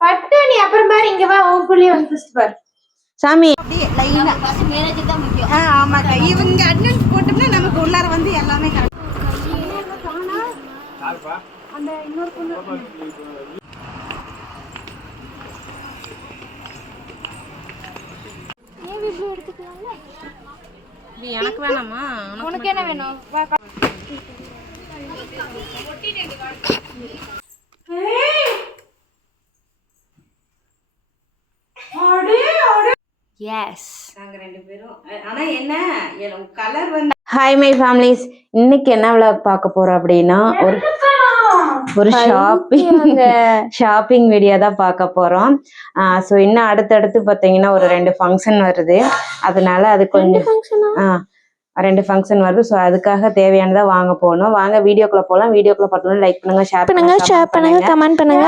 பட்டு நீ அப்புறம் பாரு இங்க வா உன் புள்ளிய வந்து ஃபர்ஸ்ட் பாரு. சாமி. அப்படியே லைனா மேரேஜ் தான் முக்கியம் ஆ ஆமாக்கா இவங்க அட்னன்ஸ் போட்டோம்னா நமக்கு உள்ளார வந்து எல்லாமே கிடைக்கும் இது எனக்கு வேணாமா? உனக்கு என்ன வேணும்? எஸ் நாங்க ரெண்டு பேரும். அ- ஆனா என்ன? கலர் வந்து ஹாய் மை ஃபேமிலிஸ் இன்னைக்கு என்ன விளாக் பார்க்க போறோம் அப்படின்னா ஒரு ஒரு ஷாப்பிங் ஷாப்பிங் வீடியோ தான் பார்க்க போறோம். ஸோ இன்னும் அடுத்தடுத்து பார்த்தீங்கன்னா ஒரு ரெண்டு ஃபங்க்ஷன் வருது. அதனால அது கொஞ்சம் ஆ ரெண்டு ஃபங்க்ஷன் வருது. ஸோ அதுக்காக தேவையானதை வாங்க போகணும். வாங்க வீடியோக்குள்ள போகலாம் வீடியோக்குள்ள பார்த்தோம்னா லைக் பண்ணுங்க ஷேர் பண்ணுங்க ஷேர் பண்ணுங்க கமெண்ட் பண்ணுங்க.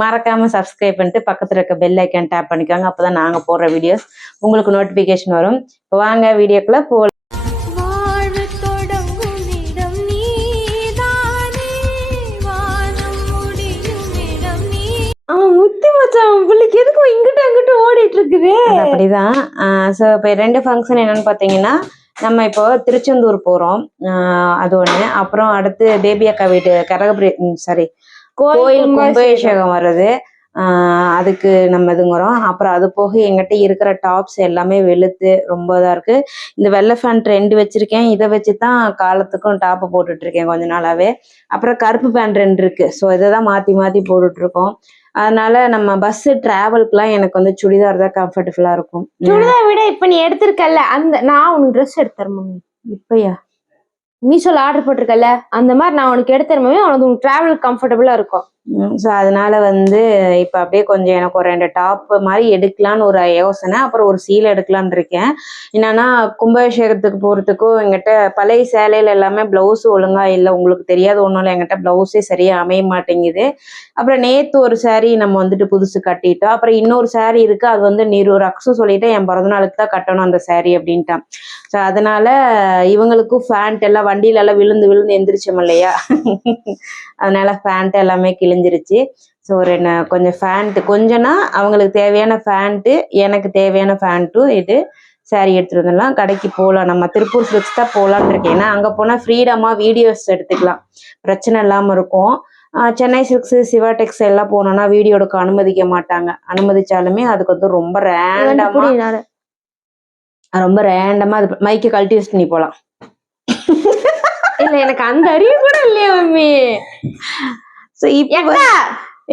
மறக்காம சப்ஸ்கிரைப் பண்ணிட்டு பக்கத்துல இருக்க பெல் ஐக்கான் டேப் பண்ணிக்கோங்க. அப்பதான் நாங்க போடுற வீடியோஸ் உங்களுக்கு நோட்டிபிகேஷன் வரும். இப்போ வாங்க வீடியோக்குள்ள போ ஓடிட்டு இருக்குது அப்படிதான். ஸோ இப்போ ரெண்டு ஃபங்க்ஷன் என்னன்னு பார்த்தீங்கன்னா நம்ம இப்போ திருச்செந்தூர் போகிறோம் அது ஒன்று அப்புறம் அடுத்து பேபி அக்கா வீட்டு கரகபுரி சாரி கோயில் கும்பாபிஷேகம். ஆஹ் அதுக்கு நம்ம இதுங்குறோம் அப்புறம் அது போக எங்கிட்ட இருக்கிற டாப்ஸ் எல்லாமே வெளுத்து ரொம்ப இதாக இருக்கு. இந்த வெள்ளை ஃபேண்ட் ரெண்டு வச்சிருக்கேன். இதை வச்சு தான் காலத்துக்கும் டாப்பை போட்டுட்டு இருக்கேன் கொஞ்ச நாளாவே. அப்புறம் கருப்பு பேண்ட் ரெண்டு இருக்கு. ஸோ இதை தான் மாற்றி மாற்றி போட்டுட்டு இருக்கோம் அதனால நம்ம பஸ் டிராவல்க்குலாம் எனக்கு வந்து சுடிதார் தான் கம்ஃபர்டபுளாக இருக்கும். சுடிதார் விட இப்ப நீ எடுத்திருக்கல்ல அந்த நான் உனக்கு ட்ரெஸ் எடுத்துறேன் மம்மி. இப்பயா? மீஷோல ஆர்டர் போட்டிருக்கல அந்த மாதிரி நான் உனக்கு எடுத்துறேன் மம்மி. உனக்கு உனக்கு டிராவல் கம்ஃபர்டபுளா இருக்கும். ஸோ அதனால வந்து இப்போ அப்படியே கொஞ்சம் எனக்கு ஒரு ரெண்டு டாப் மாதிரி எடுக்கலான்னு ஒரு யோசனை. அப்புறம் ஒரு சீலை எடுக்கலான்னு இருக்கேன். என்னன்னா கும்பாபிஷேகத்துக்கு போகிறதுக்கும் எங்கிட்ட பழைய சேலையில் எல்லாமே ப்ளவுஸ் ஒழுங்காக இல்லை. உங்களுக்கு தெரியாத ஒன்றும் இல்லை எங்கிட்ட ப்ளவுஸே சரியாக அமைய மாட்டேங்குது. அப்புறம் நேற்று ஒரு சேரீ நம்ம வந்துட்டு புதுசு கட்டிட்டோம். அப்புறம் இன்னொரு சேரீ இருக்குது அது வந்து நீர் ஒரு அக்ஸு சொல்லிட்டு என் பிறந்தநாளுக்கு தான் கட்டணும் அந்த சேரீ அப்படின்ட்டான். ஸோ அதனால் இவங்களுக்கும் ஃபேண்ட் எல்லாம் வண்டியிலெல்லாம் விழுந்து விழுந்து எந்திரிச்சோம் இல்லையா? அதனால் ஃபேண்ட் எல்லாமே கிழிஞ்சிருச்சு ஸோ ஒரு என்ன கொஞ்சம் ஃபேண்ட்டு கொஞ்சம்னா அவங்களுக்கு தேவையான ஃபேண்ட்டு எனக்கு தேவையான ஃபேண்ட்டும் இது saree எடுத்துட்டு வந்துடலாம். கடைக்கு போகலாம். நம்ம திருப்பூர் சில்க்ஸ் தான் போகலான்னு இருக்கேன். ஏன்னா அங்கே போனால் ஃப்ரீடமாக வீடியோஸ் எடுத்துக்கலாம். பிரச்சனை இல்லாமல் இருக்கும். சென்னை சில்க்ஸ் சிவா டெக்ஸ் எல்லாம் போனோம்னா வீடியோ எடுக்க அனுமதிக்க மாட்டாங்க. அனுமதிச்சாலுமே அதுக்கு வந்து ரொம்ப ரேண்டமா ரொம்ப ரேண்டமா அது மைக்கை கழட்டி வச்சுட்டு நீ போலாம். இல்ல எனக்கு அந்த அறிவு கூட இல்லையா மம்மி. ஸோ இப்போ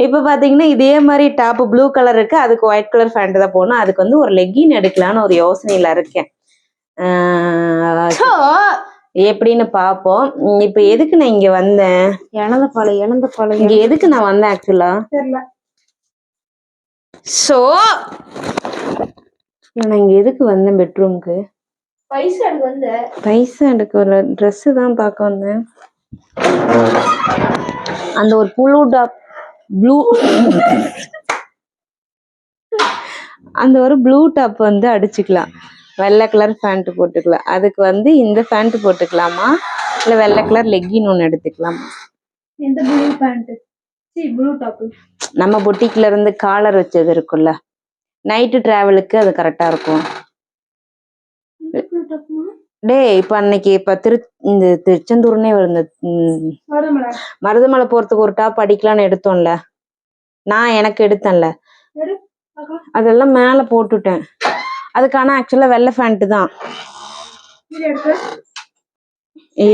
இப்போ பாத்தீங்கன்னா இதே மாதிரி டாப் ப்ளூ கலர் இருக்கு. அதுக்கு ஒயிட் கலர் ஃபேண்ட் தான் போகணும் அதுக்கு வந்து ஒரு லெக்கின் எடுக்கலான்னு ஒரு யோசனையில இருக்கேன். எப்படின்னு பார்ப்போம் இப்போ எதுக்கு நான் இங்க வந்தேன்? இழந்த பாலை இழந்த பாலை இங்க எதுக்கு நான் வந்தேன் ஆக்சுவலா ஸோ நான் இங்க எதுக்கு வந்தேன் பெட்ரூம்க்கு பைசா எனக்கு ஒரு Dress தான் பார்க்க வந்தேன். அந்த ஒரு புளூ டாப் ப்ளூ அந்த ஒரு ப்ளூ டாப் வந்து அடிச்சுக்கலாம். வெள்ளை கலர் பேண்ட் போட்டுக்கலாம். அதுக்கு வந்து இந்த பேண்ட் போட்டுக்கலாமா? இல்லை வெள்ளை கலர் லெக்கின் ஒன்று எடுத்துக்கலாமா? எந்த ப்ளூ டாப். நம்ம பொட்டிக்ல இருந்து காலர் வச்சது இருக்குல்ல நைட்டு டிராவலுக்கு அது கரெக்டா இருக்கும். டேய் இப்போ அன்னைக்கு இப்போ திரு இந்த திருச்செந்தூர்னே வரமல மருதமலை. போறதுக்கு ஒரு டாப் அடிக்கலாம்னு எடுத்தோம்ல. நான் எனக்கு எடுத்தேன்ல. அதெல்லாம் மேல போட்டுட்டேன். அதுக்கான ஆக்சுவலா வெள்ளை ஃபேண்ட் தான்.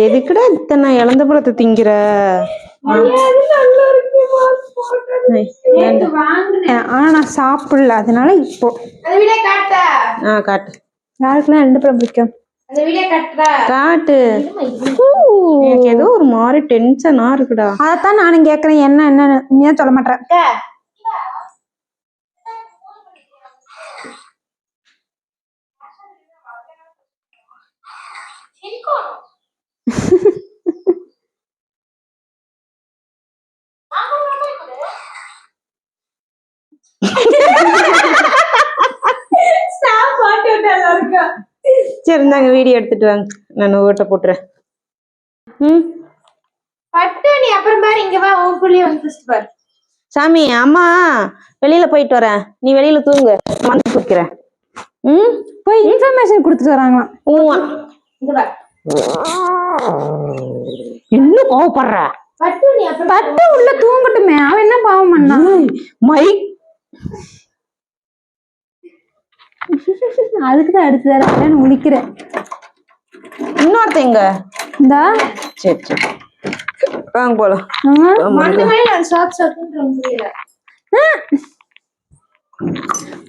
எதுக்குடா இத்தனை இழந்த பழத்தை திங்கிற? ஆனா நான் சாப்பிடல அதனால இப்போ. ஆ காட்டு. யாருக்கெல்லாம் எந்த படம் பிடிக்கும். காட்டு. எனக்கு ஏதோ ஒரு மாதிரி டென்ஷனா இருக்குடா. அதைத்தான் நானும் கேக்குறேன். என்ன என்ன நீ ஏன் சொல்ல மாட்டேன் சரி இந்தாங்க வீடியோ எடுத்துட்டு வாங்க. நான் ஓட்ட போட்டுறேன். ம். பட்டு நீ அப்புறம் பாரு இங்க வா உன் புள்ளிய வந்து ஃபர்ஸ்ட் பாரு. சாமி அம்மா வெளியில போயிட்டு வரேன். நீ வெளியில தூங்கு. வந்து தூக்கிறேன் ம். போய் இன்ஃபர்மேஷன் கொடுத்துட்டு வராங்களாம். இன்னும் கோவப்படுற? பட்டு உள்ள தூங்கட்டுமே. அவன் என்ன பாவம் பண்ணா மைக் அதுக்கு தான் அடுத்து தரேன் முடிக்கிறேன். இன்னொருத்தங்க. இந்தா. சரி சரி. வாங்க போலாம்.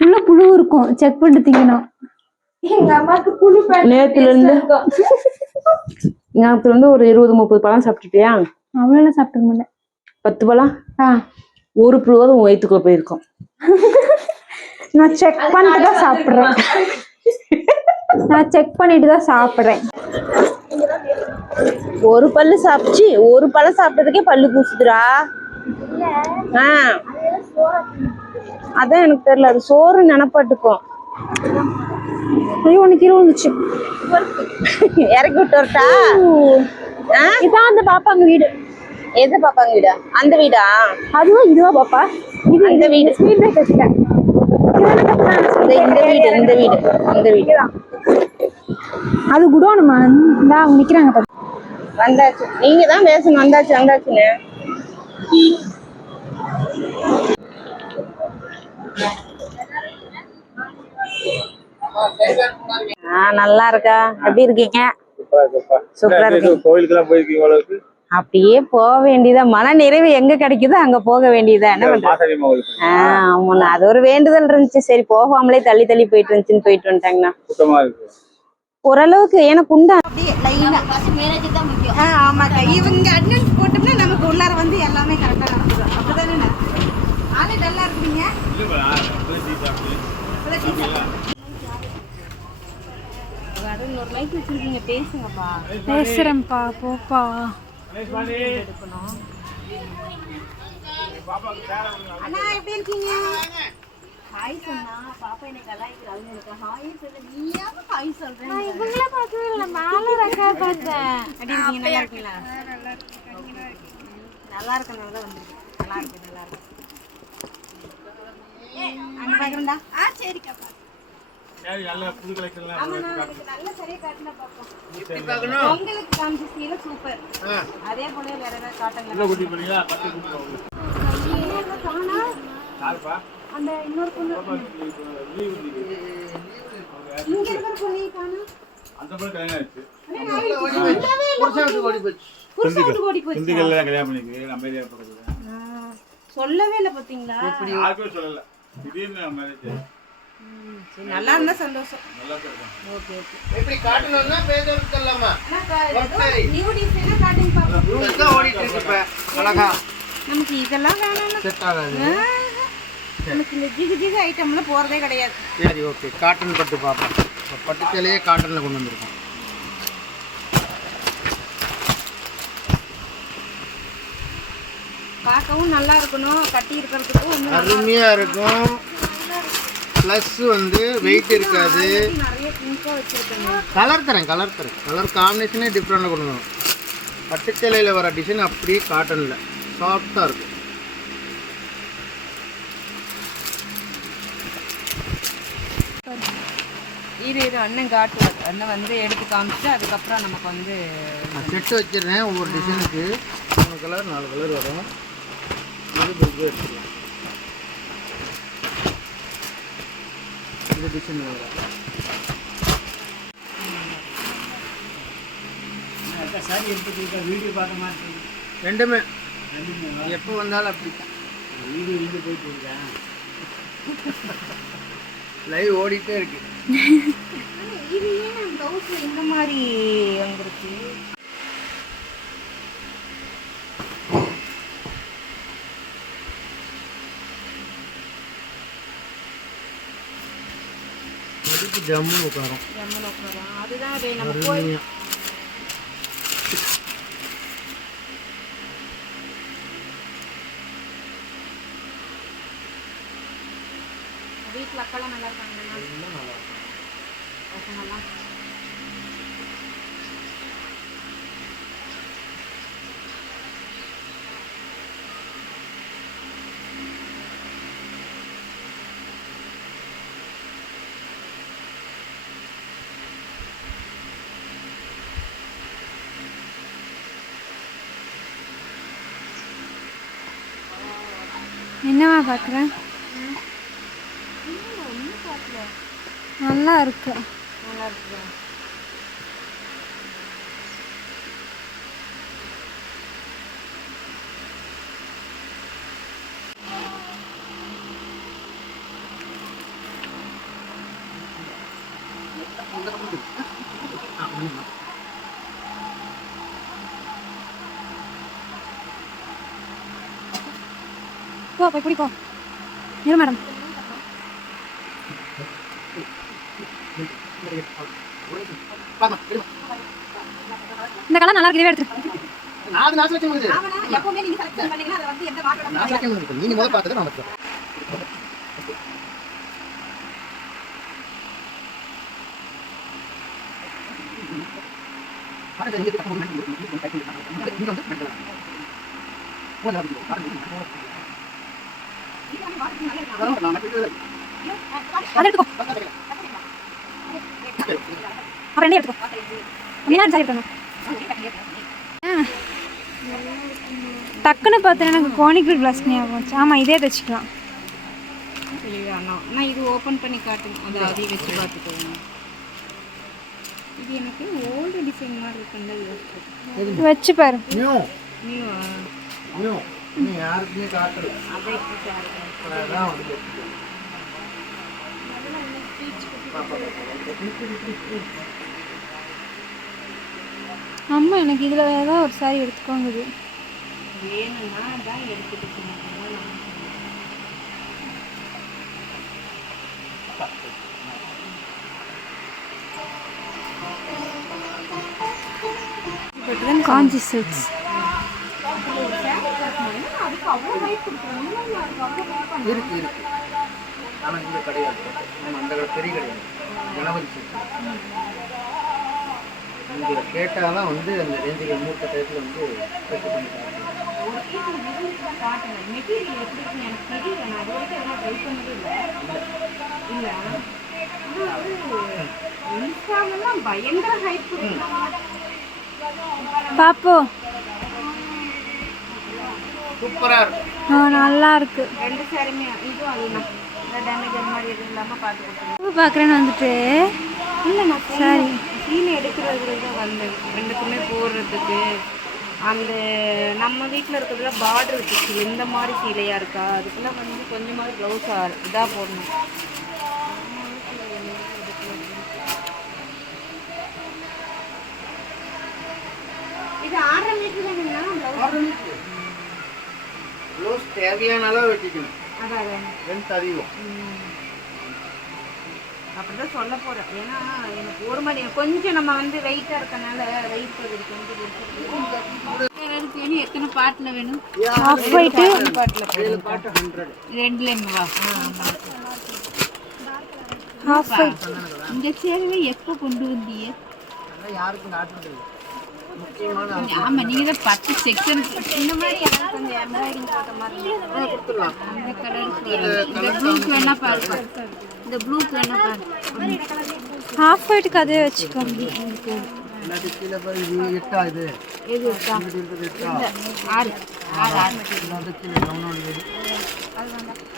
உள்ள புழு இருக்கும். செக் பண்ணிட்டு திங்கணும். நேத்துல இருந்து நேத்துல இருந்து ஒரு இருபது முப்பது பழம் சாப்பிட்டுட்டியா? அவ்வளோ சாப்பிட்டுக்க மாட்டேன். பத்து பழம்? ஆ. ஒரு புழுவாவது உன் வயிற்றுக்குள்ள போயிருக்கும். நான் செக் பண்ணிட்டு தான் சாப்பிடுறேன். நான் செக் பண்ணிட்டு தான் சாப்பிடுறேன். ஒரு பல்லு சாப்பிச்சு ஒரு பழம் சாப்பிட்டதுக்கே பல்லு கூசுதுடா. ஆ. அதான் எனக்கு தெரியல அது சோறு நினப்பட்டுக்கும். ஐயோ உனக்கு கீழே விழுந்துச்சு. இறக்கி விட்டு வரட்டா? ஆ? இதான் அந்த பாப்பாங்க வீடு. எது பாப்பாங்க வீடா? அந்த வீடா? அதுவா இதுவா பாப்பா. இது அந்த வீடு. ஸ்பீட் பிரேக்கர் கிட்ட இந்த இந்த வீடு இந்த வீடு இந்த வீடு. அது குடோனுமா? இந்தா அவங்க நிக்கிறாங்க பாரு. வந்தாச்சு. நீங்க தான் பேசணும். வந்தாச்சு வந்தாச்சுன்னு. ஆ நல்லா இருக்கா? எப்படி இருக்கீங்க? சூப்பரா இருக்கு கோயிலுக்கெல்லாம் போயிருக்கீங்க உங்களுக்கு அப்படியே போக வேண்டியதா மன நிறைவு எங்க கிடைக்குதோ அங்க போக வேண்டியதா? என்ன பண்றது? ஆமாண்ணா. அது ஒரு வேண்டுதல் இருந்துச்சு. சரி போகாமலே தள்ளி தள்ளி போயிட்டு இருந்துச்சுன்னு போயிட்டு வந்துட்டாங்கண்ணா. ஓரளவுக்கு எனக்கு உண்டா? அப்படியே லைனா ஆமாக்கா இவங்க அட்னன்ஸ் போட்டோம்னா நமக்கு உள்ளார வந்து எல்லாமே கரெக்டாக நடக்குது. அப்படிதானே ஆளே டல்லா பேசுங்கப்பா. பேசுறேன்ப்பா போப்பா. அண்ணா எப்படி இருக்கீங்க? ஹாய் சொன்னா பாப்பா என்னை கலாய்க்கிறாங்க எனக்கு ஹாய் சொல்ல நீயா ஹாய் சொல்றேன் இவங்கள பார்த்தது இல்ல. மேல ரெக்கார்ட் பார்த்தேன். இருக்கீங்க நல்லா இருக்கீங்களா? நல்லா இருக்கனால தான் வந்திருக்கேன். நல்லா இருக்கு நல்லா இருக்கு. அங்க பாக்குறேன்டா ஆ சரிக்கா சரி உங்களுக்கு காமிச்ச சீல சூப்பர் அதே போல வேற ஏதாவது காட்டுங்க அந்த இன்னொரு பொண்ணு. இங்க இருக்கிற பொண்ணு காணோம் அந்த பொண்ணு கல்யாணம் சொல்லவே இல்லை பாத்தீங்களா சொல்லல. திடீர்னு மேரேஜ் நல்லா இருந்தா சந்தோஷம். தான் ஓகே ஓகே. எப்படி காட்டணும்னா பேதர் சொல்லலாமா நியூ டிசைனா காட்டுங்க பாப்போம் இதுதான் ஓடிட்டு இருக்கு இப்ப அழகா. நமக்கு இதெல்லாம் வேணாம் செட் ஆகாது. நமக்கு இந்த ஜிகு ஜிகு ஐட்டம்ல போறதே கிடையாது. சரி ஓகே. காட்டன் பட்டு பார்ப்போம். இப்போ பட்டு சேலையே காட்டனில் கொண்டு வந்திருக்கோம். பார்க்கவும் நல்லா இருக்கணும். கட்டி இருக்கிறதுக்கும் அருமையாக இருக்கும். ப்ளஸ் வந்து வெயிட் இருக்காது. கலர் தரேன் கலர் தரேன். கலர் காம்பினேஷனே டிஃப்ரெண்டாக கொண்டு வரும் பட்டு சேலையில் வர டிசைன் அப்படியே காட்டனில் சாஃப்டாக இருக்கும். இரு இரு அண்ணன் காட்டுவார் அண்ணன் வந்து எடுத்து காமிச்சிட்டு அதுக்கப்புறம் நமக்கு வந்து நான் செட்டு வச்சிடுறேன் ஒவ்வொரு டிசைனுக்கு மூணு கலர் நாலு கலர் வரும். இது புக்கு எடுத்துக்கலாம் இந்த டிசைன் வரும் ரெண்டுமே எப்போ வந்தாலும் அப்படி லைவ் ஓடிட்டே இருக்கு. இது ஏன் ப்ளவுஸ்ல இந்த மாதிரி வந்திருக்கு? ஜம்முன்னு உட்காரும் ஜம்முன்னு உட்காரும். அதுதான் அது நம்ம அருமையா என்னவா பார்க்குற? நல்லா இருக்கு. நல்லா இருக்குதா? போ போய் குடி போ இரு மேடம். இந்த கலர் நல்லா இருக்கு இதுவே எடுத்துரு. நான் நான் செலக்ட் பண்ணுது எப்பவுமே நீங்க செலக்ட் பண்ணீங்கன்னா அதை வந்து எந்த மாற்றம் நான் செலக்ட் பண்ணுது நீங்க முதல்ல பார்த்தது நான் பார்த்துக்கிறேன் அதை எடுத்துக்கோ அப்புறம் ரெண்டே எடுத்துக்கோ? என்ன சாரி. டக்குன்னு பார்த்தேன் எனக்கு கோணிக்கூர் பிளாஸ் ஞாபகம் வந்துச்சு. ஆமாம் இதே தைச்சிக்கலாம் நான் இது ஓப்பன் பண்ணி காட்டுங்க. அதை அதையும் வச்சு பார்த்துக்கோங்க. இது எனக்கு ஓல்டு டிசைன் மாதிரி இருக்குன்னு யோசிச்சு வச்சு பாரு. நியூ. நியூ. யாருக்குமே காட்டல. அதான் வந்து அம்மா எனக்கு இதில் ஏதாவது ஒரு சாரி எடுத்துக்கோங்குது வேணும்னா தான் எடுத்துட்டு போகணும். காஞ்சி சில்க்ஸ் இருக்கு இருக்கு ஆனா இந்த கிடையாது நம்ம அந்த கடை பெரிய கிடையாது கணபதி சீட்டு இங்க கேட்டாதான் வந்து அந்த ரேஞ்சுக்கு மூத்த டயத்துல வந்து செட் பண்ணிட்டாங்க ஒரு piece business தான் காட்டுங்க. material எப்படி இருக்குன்னு எனக்கு தெரியல. நான் இது வரைக்கும் எதுவும் try பண்ணதே இல்ல. இல்ல. ஆனா அது இன்ஸ்டாலலாம் பயங்கர hype கொடுக்குறாங்க. பாப்போ சூப்பரா இருக்கும் ஆ நல்லா இருக்கு. ரெண்டு சாரியுமே இதுவும் அதுதான் இந்த டேமேஜ் அந்த மாதிரி எதுவும் இல்லாம பார்த்து கொடுத்துருங்க. பூ பார்க்குறேன்னு வந்துட்டு. இல்லை நான் சரி. சீலை எடுக்கிறதுல தான் வந்தேன். ரெண்டுக்குமே போடுறதுக்கு. அந்த நம்ம வீட்டில் இருக்கிறதுல பார்டர் வச்சு எந்த மாதிரி சீலையாக இருக்கா? அதுக்கெல்லாம் வந்து கொஞ்சமாவது ப்ளவுஸ் இதாக போடணும். இது ஆறரை மீட்டர் தானேண்ணா ப்ளவுஸ் ப்ளவுஸ் தேவையான அளவு வெட்டிக்கணும். லென்த் அதிகம். அப்படிதான் சொல்ல போறேன். ஏன்னா எனக்கு ஒரு மணி கொஞ்சம் நம்ம வந்து வெயிட்டா இருக்கனால வெயிட் கொஞ்சம் எத்தனை பாட்டில் வேணும்? ஆஃப் ஒயிட்டு ஏழு பாட்டு ஹண்ட்ரட் இந்த சேலை எப்போ கொண்டு வந்தீங்க? யாருக்கும் காட்டுறது இல்லை முக்கியமான ஆமா நீங்க தான் பத்து செக்ஷன் இந்த மாதிரி எனக்கு கொஞ்சம் எம்ப்ராய்டிங் போட்ட மாதிரி. அதை கொடுத்துடலாம். அந்த கலருக்கு இந்த ப்ளூக்கு வேணா பாரு. இந்த ப்ளூக்கு வேணா பாரு. ஆஃப் ஒயிட்டுக்கு அதே வச்சுக்கோ. இல்லாட்டி கீழே போய் இது எட்டா இது? எது இருக்கா இங்கிட்டு இருக்கிறது எட்டா? ஆறு. ஆறு ஆறு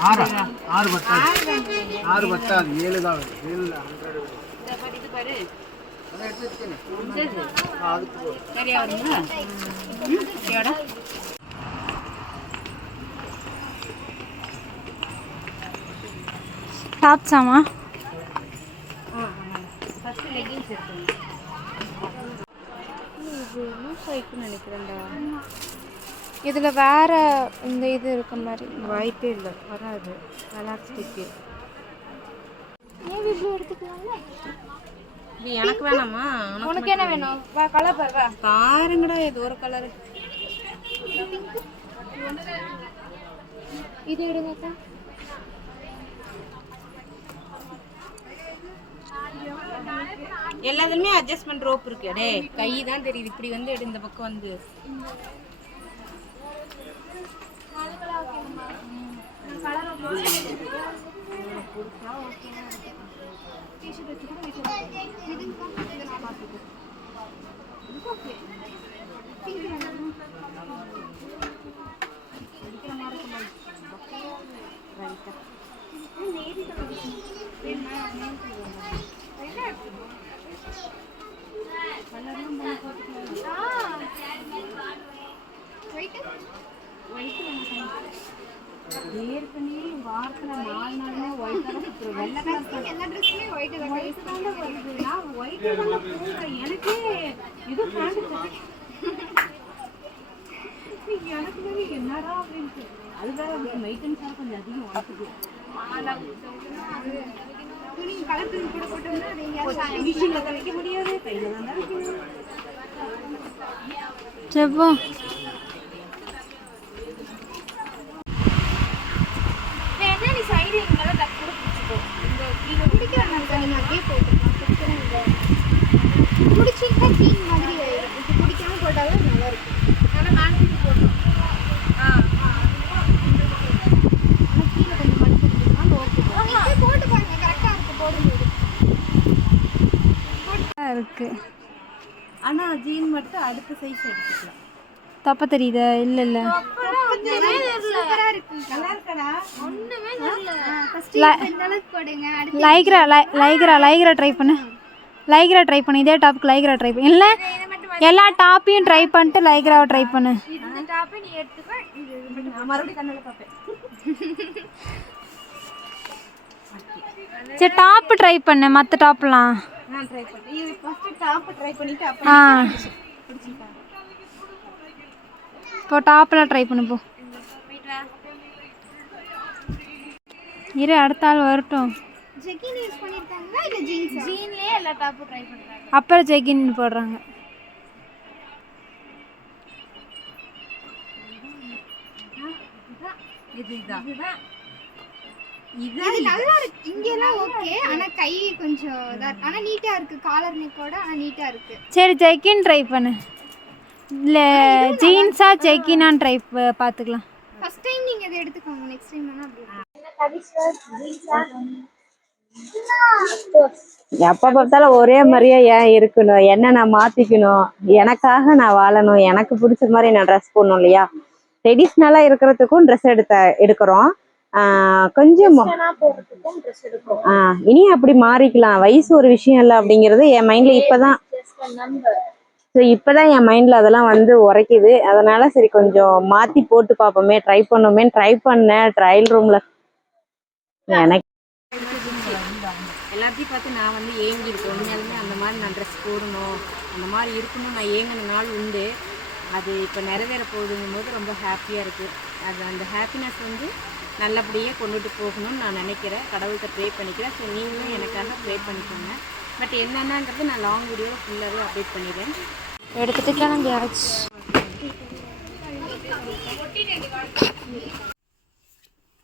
ஆறு? ஆறு பத்தாது ஆறு பத்தாது ஏழு தான். ஏழு ஹண்ட்ரட் சரியா வருங்களா ம் டாப்ஸாமா லெகின்ஸ் எடுத்துங்க நினைக்கிறேன்டா. இதில் வேற இந்த இது இருக்க மாதிரி வாய்ப்பே இல்லை. வராது. எலாஸ்டிக்கு எனக்கு வேணாமா? உனக்கு என்ன வேணும்? வா கலர் பாரு வா. பாருங்கடா இது ஒரு கலரு இது எடுங்கக்கா எல்லாத்துலயுமே அட்ஜஸ்ட்மெண்ட் ரோப் இருக்கு. டே கை தான் தெரியுது. இப்படி வந்து எடு இந்த பக்கம் வந்து. వైట్ వైట్ ஏற்கனவே வாரத்தில் நாலு நாளுமே ஒயிட் இது எனக்கு வந்து என்னடா அப்படின்ட்டு அது வேற துணி முடியாது. கையில் சைடு எங்களால் டக்கு கூட இந்த கீழே பிடிக்கிறேன் நீங்கள் அப்படியே போட்டுக்கலாம் பிடிக்கிறேன். பிடிச்சிருந்தா க்ளீன் மாதிரி ஆயிடும் இப்போ பிடிக்காம போட்டாலும் நல்லா இருக்கும். ஆனால் மேக்ஸிமம் போட்டோம் ஆ. ஆனால் கீழே கொஞ்சம் மடிச்சிருக்கா ஓகே போட்டு பாருங்க கரெக்டாக இருக்கு போடும்போது இருக்கு. ஆனால் ஜீன் மட்டும் அடுத்த சைஸ் எடுத்துக்கலாம். தப்ப தெரியுதா? இல்ல இல்ல. சூப்பரா இருக்கு. நல்லா இருக்கடா? ஒண்ணுமே தெரியல. ஃபர்ஸ்ட் இந்த அளவுக்கு போடுங்க. அடுத்து லைக்ரா லைக்ரா லைக்ரா ட்ரை பண்ணு. லைக்ரா ட்ரை பண்ணு. இதே டாப்புக்கு லைக்ரா ட்ரை பண்ணு. இல்லை எல்லா டாப்பையும் ட்ரை பண்ணிட்டு லைக்ராவை ட்ரை பண்ணு. இந்த டாப்பை நீ எடுத்துக்கோ இது இது மட்டும் நான் மறுபடியும் கண்ணில் பார்ப்பேன். சரி டாப்பு ட்ரை பண்ணு. மற்ற டாப்லாம் டாப் ஆ. இப்போ டாப்லாம் ட்ரை பண்ணு போ. இரு அடுத்த ஆள் வரட்டும். ஜெகின் யூஸ் பண்ணிருக்காங்களா இல்ல ஜீன்ஸ் ஜீன்லயே எல்லா டாப்பும் ட்ரை பண்றாங்க. அப்புறம் ஜெகின் போடுறாங்க. இது நல்லா இருக்கு. இங்க எல்லாம் ஓகே ஆனா கை கொஞ்சம் இதா இருக்கு. ஆனா நீட்டா இருக்கு. காலர் நெக்கோட ஆனா நீட்டா இருக்கு. சரி ஜெகின் ட்ரை பண்ணு. இல்லை ஜீன்ஸா ஜெகினான்னு ட்ரை பார்த்துக்கலாம். ஃபர்ஸ்ட் டைம் நீங்க இதை எடுத்துக்கோங்க. நெக்ஸ்ட் டைம் வேணா அப்படி எப்ப பார்த்தாலும் ஒரே மாதிரியே ஏன் இருக்கணும்? என்ன நான் மாத்திக்கணும்? எனக்காக நான் வாழணும்? எனக்கு பிடிச்ச மாதிரி நான் ட்ரெஸ் போடணும் இல்லையா? ட்ரெடிஷ்னலா இருக்கிறதுக்கும் ட்ரெஸ் எடுத்த எடுக்கிறோம். ஆஹ் கொஞ்சம் ஆஹ் இனி அப்படி மாறிக்கலாம். வயசு ஒரு விஷயம் இல்லை அப்படிங்கிறது என் மைண்ட்ல இப்பதான் ஸோ இப்போ தான் என் மைண்டில் அதெல்லாம் வந்து உரைக்குது. அதனால் சரி கொஞ்சம் மாற்றி போட்டு பார்ப்போமே ட்ரை பண்ணுமே. ட்ரை பண்ணேன் ட்ரையல் ரூமில் எனக்கு எல்லாத்தையும் பார்த்து நான் வந்து ஏங்கியிருக்கேன். உண்மையாலுமே அந்த மாதிரி நான் ட்ரெஸ் போடணும். அந்த மாதிரி இருக்கணும் நான் ஏங்கின நாள் உண்டு. அது இப்போ நிறைவேற போகுதுங்கும் போது ரொம்ப ஹாப்பியாக இருக்குது அது அந்த ஹாப்பினஸ் வந்து நல்லபடியாக கொண்டுட்டு போகணும்னு நான் நினைக்கிறேன். கடவுள்கிட்ட ப்ரே பண்ணிக்கிறேன். ஸோ நீங்களும் எனக்காக ப்ரே பண்ணிக்கோங்க. பட் என்னென்னங்கிறது நான் லாங் வீடியோவில் ஃபுல்லாகவே அப்டேட் பண்ணிடுறேன். எடுத்துட்டு கிளம்பியாச்சு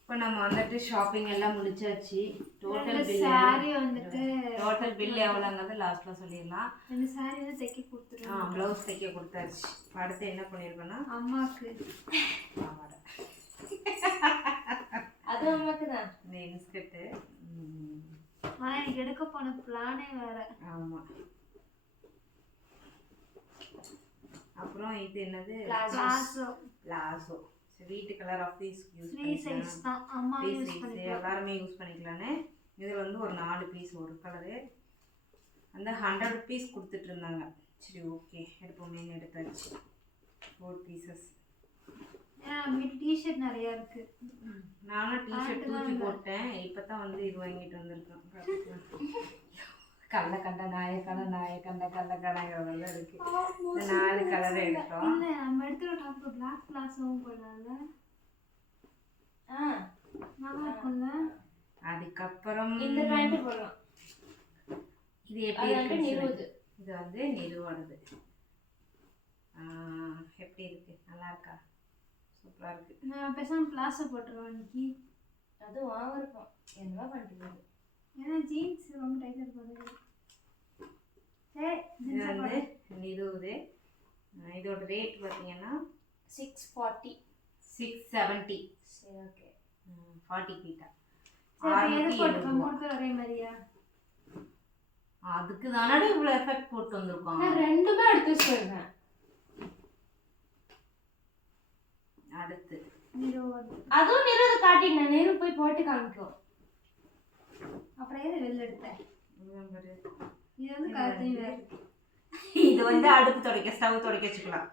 இப்போ நம்ம வந்துட்டு ஷாப்பிங் எல்லாம் முடிச்சாச்சு. டோட்டல் பில் வந்துட்டு டோட்டல் பில் எவ்வளோங்கிறது லாஸ்ட்டில் சொல்லிடலாம். ரெண்டு சாரி வந்து தைக்க கொடுத்துருவேன் ஆ ப்ளவுஸ் தைக்க கொடுத்தாச்சு. அடுத்து என்ன பண்ணியிருக்கோன்னா அம்மாக்கு. பாவாடை அது அம்மாக்கு தான் இந்த இன்ஸ்கர்ட்டு ஆனா எனக்கு எடுக்க போன பிளானே வேற. ஆமாம் அப்புறம் இது என்னது? பிளாசோ பிளாசோ வீட்டு colour office use free size தான். அம்மா யூஸ் பண்ணிக்கலாம். எல்லாருமே யூஸ் பண்ணிக்கலான்னு இதில் வந்து ஒரு நாலு பீஸ் ஒரு கலரு அந்த ஹண்ட்ரட் ருபீஸ் கொடுத்துட்டு இருந்தாங்க. சரி ஓகே எடுப்போமேன்னு எடுத்தாச்சு. டிஷர்ட் நிறைய இருக்கு. நானும் டிஷர்ட் தூக்கி போட்டேன். இப்போ தான் வந்து இது வாங்கிட்டு வந்திருக்கேன். கல்ல கண்ட நாய கண்ட நாய கண்ட கல்ல கடைங்கிறதெல்லாம் இருக்கு. நாலு கலர் எடுத்தோம். இல்ல நம்ம எடுத்துக்கிற டாப் பிளாக் பிளாஸோவும் போடலாம்ல? நல்லா இருக்கும்ல? அதுக்கப்புறம் இந்த பேண்ட் போடலாம். இது எப்படி இருக்கு நிறுவுது. இது வந்து நிறுவானது எப்படி இருக்கு? நல்லா இருக்கா? சூப்பரா இருக்கு. நான் பேசாம பிளாஸோ போட்டுருவேன் இன்னைக்கு அது வாங்கிருப்போம் என்னவா பண்ணிட்டு ஏன்னா ஜீன்ஸ் ரொம்ப டைட்டாக இருக்கும் சரி இது வந்து ஆஹ் இதோட ரேட் பார்த்தீங்கன்னா சிக்ஸ் ஃபார்ட்டி சிக்ஸ் செவன்ட்டி சரி ஓகே ஃபார்ட்டி பேர் ஒரே மாதிரியா? அதுக்கு தானே இவ்வளோ எஃபெக்ட் போட்டு வந்திருக்கோம். ரெண்டுமே எடுத்து வச்சிருக்கேன் அடுத்து. அதுவும் நிறுவது காட்டினேன் நெரு போய் போட்டு காமிக்கும். அப்புறம் எது வெளில எடுத்தேன். இது வந்து கருத்து இது வந்து அடுப்பு துடைக்க ஸ்டவ் துடைக்க வச்சுக்கலாம்.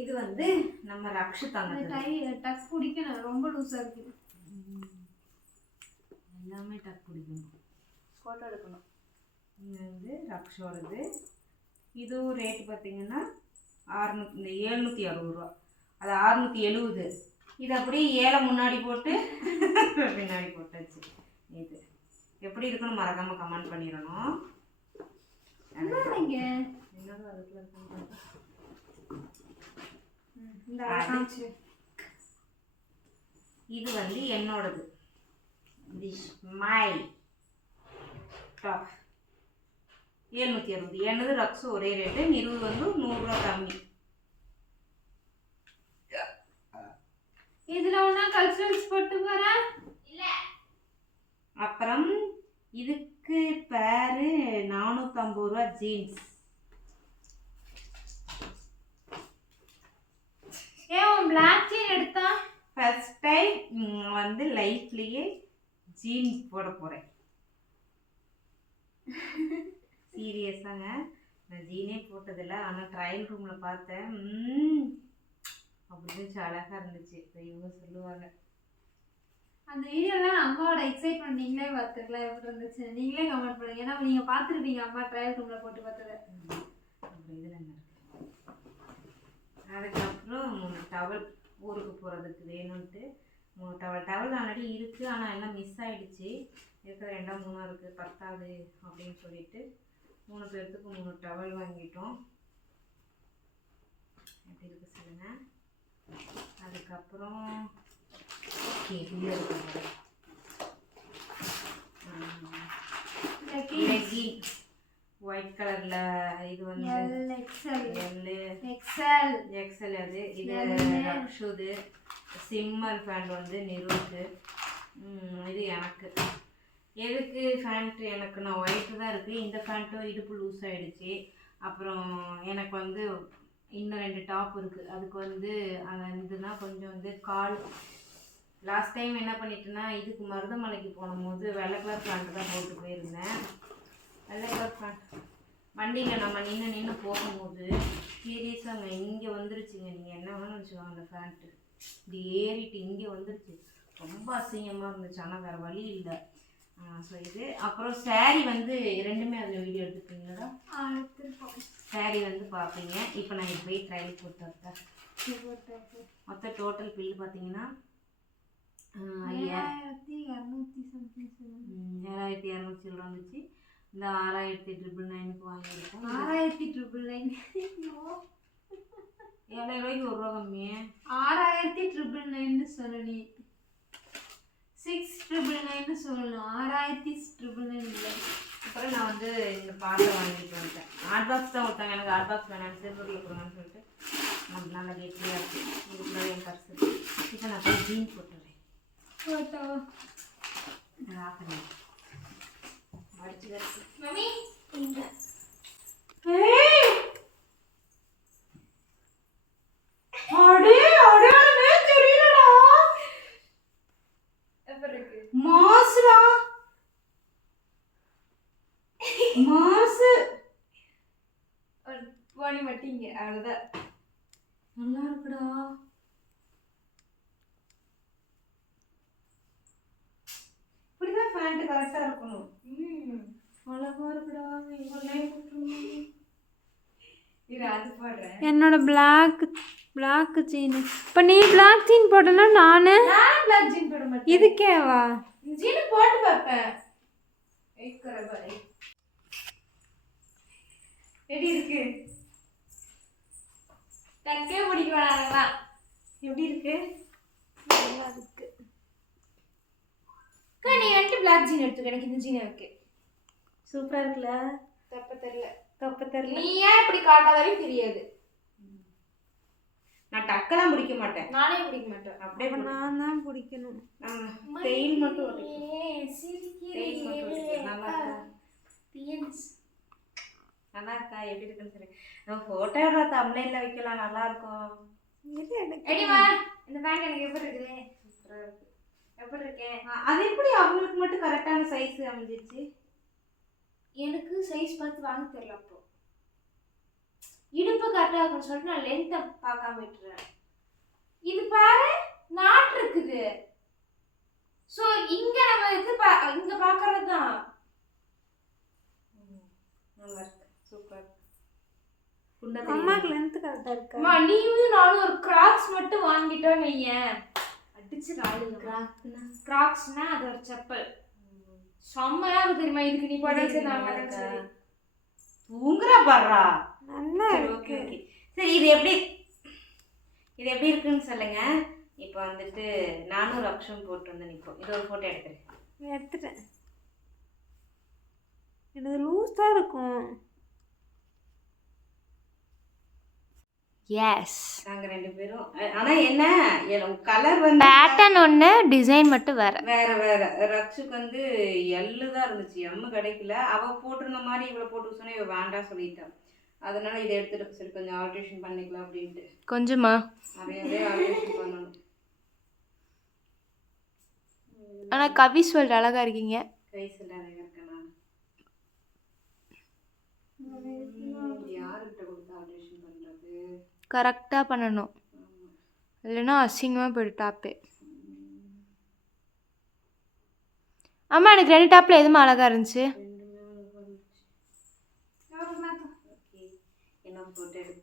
இது வந்து நம்ம ரக்ஷு இந்த தந்தது டை டக் பிடிக்கணும். ரொம்ப லூஸா இருக்கு எல்லாமே டக் பிடிக்கணும் போட்டோ எடுக்கணும். இது வந்து ரக்ஷோடது இதுவும் ரேட்டு பார்த்தீங்கன்னா அறுநூத்தி இந்த ஏழ்நூற்றி அறுபது ரூபா. அது அறுநூற்றி எழுபது. இது அப்படியே ஏழை முன்னாடி போட்டு பின்னாடி போட்டாச்சு. இது. எப்படி இருக்குன்னு மறக்காமல் கமெண்ட் பண்ணிடணும். என்னோட அதுக்குள்ள. இந்த இது வந்து என்னோடது. மை டாப் எழுநூற்றி அறுபது. என்னது ரக்ஸு ஒரே ரேட்டு இருபது வந்து நூறுரூவா கம்மி. இதுல ஒண்ணா கல்ச்சுரல்ஸ் போட்டு போறேன் அப்புறம் இதுக்கு பேரு நானூற்றம்பது ரூபா ஜீன்ஸ் ஏன் பிளாக் ஜீன் எடுத்தா? ஃபர்ஸ்ட் டைம் வந்து லைஃப்லேயே ஜீன்ஸ் போட போகிறேன் சீரியஸாங்க நான் ஜீனே போட்டதில்ல ஆனால் ட்ரையல் ரூமில் பார்த்தேன். ம், அப்படி இருந்துச்சு அழகாக இருந்துச்சு. இப்போ இவங்க சொல்லுவாங்க. அந்த வீடியோல அம்மாவோட எக்ஸைட்மெண்ட் நீங்களே பார்த்துக்கலாம் எப்படி இருந்துச்சு? நீங்களே கமெண்ட் பண்ணுங்க. ஏன்னா நீங்க பார்த்துருப்பீங்க அம்மா ட்ரையல் ரூம்ல போட்டு பார்த்தத. அதுக்கப்புறம் டவல் ஊருக்கு போகிறதுக்கு வேணும்ன்ட்டு டவல் டவல் ஆல்ரெடி இருக்குது ஆனால் எல்லாம் மிஸ் ஆகிடுச்சி இருக்கிற ரெண்டா மூணா இருக்குது பத்தாது அப்படின்னு சொல்லிட்டு மூணு பேர்த்துக்கு மூணு டவல் வாங்கிட்டோம். எப்படி இருக்குது சொல்லுங்க. அதுக்கப்புறம் இருக்கு ஒயிட் கலரில் இது வந்து L XL L XL XL அது. இது. ரக்ஷுது சிம்மர் பேண்ட் வந்து நிறுவுது இது எனக்கு. எதுக்கு ஃபேண்ட் எனக்கு? நான் ஒயிட்டு தான் இருக்குது இந்த ஃபேண்ட்டும் இடுப்பு லூஸ் ஆயிடுச்சு. அப்புறம் எனக்கு வந்து இன்னும் ரெண்டு டாப் இருக்குது அதுக்கு வந்து அந்த இதுனா கொஞ்சம் வந்து கால். லாஸ்ட் டைம் என்ன பண்ணிட்டேன்னா இதுக்கு மருதமலைக்கு போகும்போது வெள்ளை கலர் பேண்ட் தான் போட்டு போயிருந்தேன். பேண்ட் வண்டியில் நம்ம நின்று நின்று போகும்போது சீரியஸாங்க இங்கே வந்துருச்சுங்க. நீங்கள் என்ன வேணும்னு வச்சுக்கோங்க அந்த ஃபேண்ட்டு இப்படி ஏறிட்டு இங்கே வந்துருச்சு. ரொம்ப அசிங்கமாக இருந்துச்சு. ஆனால் வேறு வழி இல்லை. ஸோ இது அப்புறம் saree வந்து ரெண்டுமே அதில் வீடியோ அடுத்திருப்போம் saree வந்து பார்ப்பீங்க இப்போ நான் இது போய் ட்ரையல் வரேன். மொத்த டோட்டல் பில் பார்த்தீங்கன்னா ஏழாயிரத்தி இரநூத்தி சம்திங் ஏழாயிரத்தி இரநூத்தி வந்துச்சு. இந்த ஆறாயிரத்தி ட்ரிபிள் நைனுக்கு வாங்கியிருக்கோம் ஆறாயிரத்தி ட்ரிபிள் நைன் ஏழாயிரம் ரூபாய்க்கு ஒரு ரூபா கம்மியே ஆறாயிரத்தி ட்ரிபிள் நைன்னு சொல்லு நீ சிக்ஸ் ட்ரிபிள் நைன்னு சொல்லணும். ஆறாயிரத்தி ட்ரிபிள் நைன் இல்லை அப்புறம் நான் வந்து இந்த பாட்டை வாங்கிட்டு வந்துட்டேன். ஹாட் பாக்ஸ் தான் கொடுத்தாங்க. எனக்கு ஹாட் பாக்ஸ் வேணாம். சில்வரில் கொடுங்கன்னு சொல்லிட்டு நம்ம நல்லா கெட்டியாக இருக்கு. இதுக்குள்ளே என் பர்ஸ் இப்போ நான் போய் ஜீன் போட்டுறேன் ஆஃப் பண்ணி மடிச்சு கட்டி மம்மி இருக்கு? மாசுடா. மாசு. போனி மட்டும் இங்க அவ்வளவுதான். நல்லா இருக்குடா. பேண்ட் கரெக்டா இருக்கணும். என்னோட பிளாக் பிளாக் ஜீன் இப்போ நீ பிளாக் ஜீன் போட்டனா நான் நான் பிளாக் ஜீன் போட மாட்டேன். இதுக்கேவா? ஜீன் போட்டு பார்ப்பேன். எப்படி இருக்கு? டக்கே பிடிக்க வேணாங்களா எப்படி இருக்கு? நல்லா இருக்கு. அக்கா, நீ வந்துட்டு பிளாக் ஜீன் எடுத்துக்க. எனக்கு இந்த ஜீன் இருக்கு. சூப்பரா இருக்குல்ல? தப்ப தெரியல. தப்பு தெரியல. நீ ஏன் இப்படி காட்டாத வரையும் தெரியாது? நான் டக்கெல்லாம் பிடிக்க மாட்டேன். நானே பிடிக்க மாட்டேன். அப்படியே அப்ப நான் தான் பிடிக்கணும் தெயில் மட்டும். நல்லா இருக்கா? நல்லா இருக்கா? எப்படி இருக்குன்னு சொல்லி. நம்ம ஃபோட்டோ எடுற தமிழ்ல வைக்கலாம். நல்லா இருக்கும். இந்த பேண்ட் எனக்கு எப்படி இருக்குது? எப்படி இருக்கேன்? அது எப்படி அவங்களுக்கு மட்டும் கரெக்டான சைஸ் அமைஞ்சிருச்சு? எனக்கு சைஸ் பார்த்து வாங்க தெரியல அப்போ. இடுப்பு கரெக்டாக இருக்குன்னு சொல்லிட்டு நான் லென்த்தை பார்க்காம விட்டுறேன். இது பாரு நாட் இருக்குது. ஸோ இங்க நம்ம இது பா இங்க பார்க்கறது தான் நல்லா இருக்கு. சூப்பர் அம்மாக்கு லென்த் கரெக்டா இருக்கா? அம்மா நீயும் நானும் ஒரு கிராக்ஸ் மட்டும் வாங்கிட்டோம் வையேன். அடிச்சு கிராக்ஸ்னா அது ஒரு செப்பல். செம்மையா இருக்கு தெரியுமா? இதுக்கு நீ படம் நான் சரி தூங்குறா பாடுறா நல்லா ஓகே ஓகே. சரி இது எப்படி? இது எப்படி இருக்குன்னு சொல்லுங்க. இப்போ வந்துட்டு நானும் ஒரு அக்ஷம் போட்டு வந்து நிற்போம் இது ஒரு ஃபோட்டோ எடுத்துருக்கேன் எடுத்துட்டேன். எனது லூஸ் தான் இருக்கும். எஸ் நாங்கள் ரெண்டு பேரும். அ- ஆனா என்ன கலர் வந்து பேட்டர்ன் ஒன்று டிசைன் மட்டும் வேற. வேற வேற. ரக்ஷுக்கு வந்து எள்ளு தான் இருந்துச்சு. எம்மு கிடைக்கல. அவ போட்டிருந்த மாதிரி இவ்வளோ போட்டு சொன்னா இவ வேண்டாம் சொல்லிட்டான் அதனால இதை எடுத்துட்டு சரி கொஞ்சம் ஆல்ட்ரேஷன் பண்ணிக்கலாம் அப்படின்ட்டு. கொஞ்சமா. நிறையவே ஆல்ட்ரேஷன் பண்ணணும். ஆனால் கவி சொல்லிட்டு அழகா இருக்கீங்க. கைஸ் நிறைய இருக்கேன் நான் யாருக்கிட்ட கொடுத்து ஆல்ட்ரேஷன் பண்றது கரெக்டாக பண்ணணும். இல்லைன்னா அசிங்கமாக போய்ட்டு டாப்பே அம்மா எனக்கு ரெண்டு டாப்பில் எதுவும் அழகா இருந்துச்சு.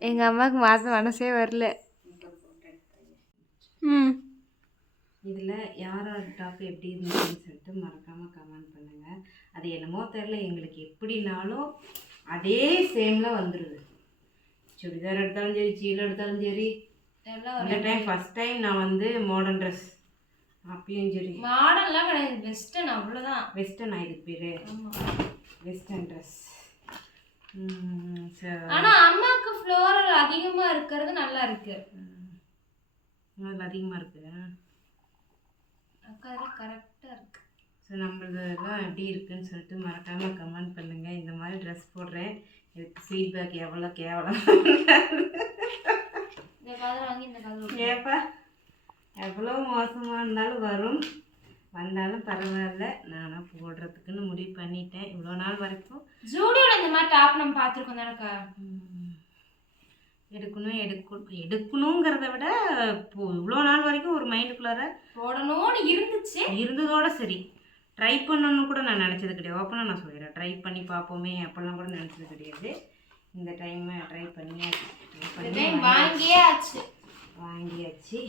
எங்கள் அம்மாவுக்கு மாற்ற மனசே வரல. ம். இதில் யார் யார் டாப் எப்படி இருந்துச்சுன்னு சொல்லிட்டு மறக்காமல் கமெண்ட் பண்ணுங்கள் அது என்னமோ தெரில எங்களுக்கு எப்படினாலும் அதே சேமில் வந்துடுது சுடிதார் எடுத்தாலும் சரி சீலை எடுத்தாலும் சரி. இந்த டைம் ஃபஸ்ட் டைம் நான் வந்து மாடர்ன் ட்ரெஸ் அப்பயும் சரி. மாடல்லாம் கிடையாது. வெஸ்டர்ன் அவ்வளோதான் வெஸ்டர்ன் இதுக்கு பேர். வெஸ்டர்ன் ட்ரெஸ் ஆனால் அம்மாவுக்கு ஃப்ளோரல் அதிகமாக இருக்கிறது நல்லா இருக்கு. அதில் அதிகமாக இருக்குது கரெக்டாக இருக்கு. ஸோ நம்மளதெல்லாம் எப்படி இருக்குன்னு சொல்லிட்டு மறக்காமல் கமெண்ட் பண்ணுங்கள் இந்த மாதிரி ட்ரெஸ் போடுறேன். இதுக்கு ஃபீட்பேக் எவ்வளோ கேவலம் ஏப்பா எவ்வளோ மோசமாக இருந்தாலும் வரும். வந்தாலும் பரவாயில்ல. நானும் போடுறதுக்குன்னு முடிவு பண்ணிட்டேன். இவ்வளோ நாள் வரைக்கும். ஜூடியோட இந்த மாதிரி டாப் நம்ம பார்த்துருக்கோம் தானக்கா எடுக்கணும் எடுக்கணும். எடுக்கணுங்கிறத விட இப்போ இவ்வளோ நாள் வரைக்கும் ஒரு மைண்டுக்குள்ளார போடணும்னு இருந்துச்சு. இருந்ததோட சரி. ட்ரை பண்ணணும்னு கூட நான் நினச்சது கிடையாது. ஓப்பனாக நான் சொல்லிடுறேன். ட்ரை பண்ணி பார்ப்போமே அப்படிலாம் கூட நினச்சது கிடையாது. இந்த டைம் ட்ரை பண்ணி ட்ரை பண்ணி டைம் வாங்கியே ஆச்சு வாங்கியாச்சு.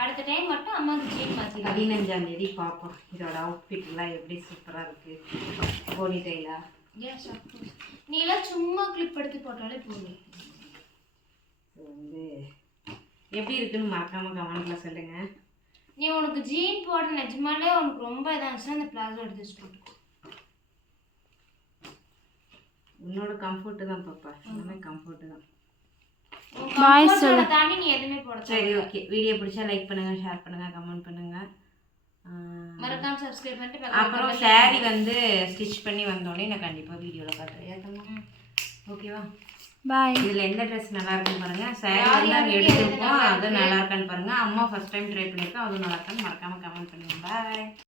அடுத்த டைம் மட்டும் அம்மாவுக்கு ஜீன் மாற்றிக்கலாம் பதினஞ்சாம் தேதி பார்ப்போம். இதோட அவுட்ஃபிட்லாம் எப்படி சூப்பராக இருக்குது போனி டைலா நீ எல்லாம் சும்மா கிளிப் எடுத்து போட்டாலே போதும். வந்து எப்படி இருக்குன்னு மறக்காமல் கமெண்ட்டில் சொல்லுங்கள் நீ உனக்கு ஜீன் போட நிஜமாலே உனக்கு ரொம்ப இதாக இருந்துச்சுன்னா அந்த பிளாசோ எடுத்து வச்சு போட்டு உன்னோட கம்ஃபர்ட்டு தான் பாப்பா. எல்லாமே கம்ஃபர்ட்டு தான். பாய் சொல்ல. தாண்டி நீ எதுவுமே போட சரி ஓகே வீடியோ பிடிச்சா லைக் பண்ணுங்கள் ஷேர் பண்ணுங்கள் கமெண்ட் பண்ணுங்கள் மறக்காம சப்ஸ்கிரைப் பண்ணிட்டு அப்புறம் saree வந்து ஸ்டிச் பண்ணி வந்தோடனே நான் கண்டிப்பாக வீடியோவில் காட்டுறேன். ஓகேவா பாய் இதில் எந்த ட்ரெஸ் நல்லா இருக்குன்னு பாருங்கள் saree வந்து நாங்கள் எடுத்திருக்கோம் அது நல்லா இருக்கான்னு பாருங்கள் அம்மா ஃபர்ஸ்ட் டைம் ட்ரை பண்ணியிருக்கோம் அதுவும் நல்லா இருக்கான்னு மறக்காமல் கமெண்ட் பண்ணுங்கள் பாய்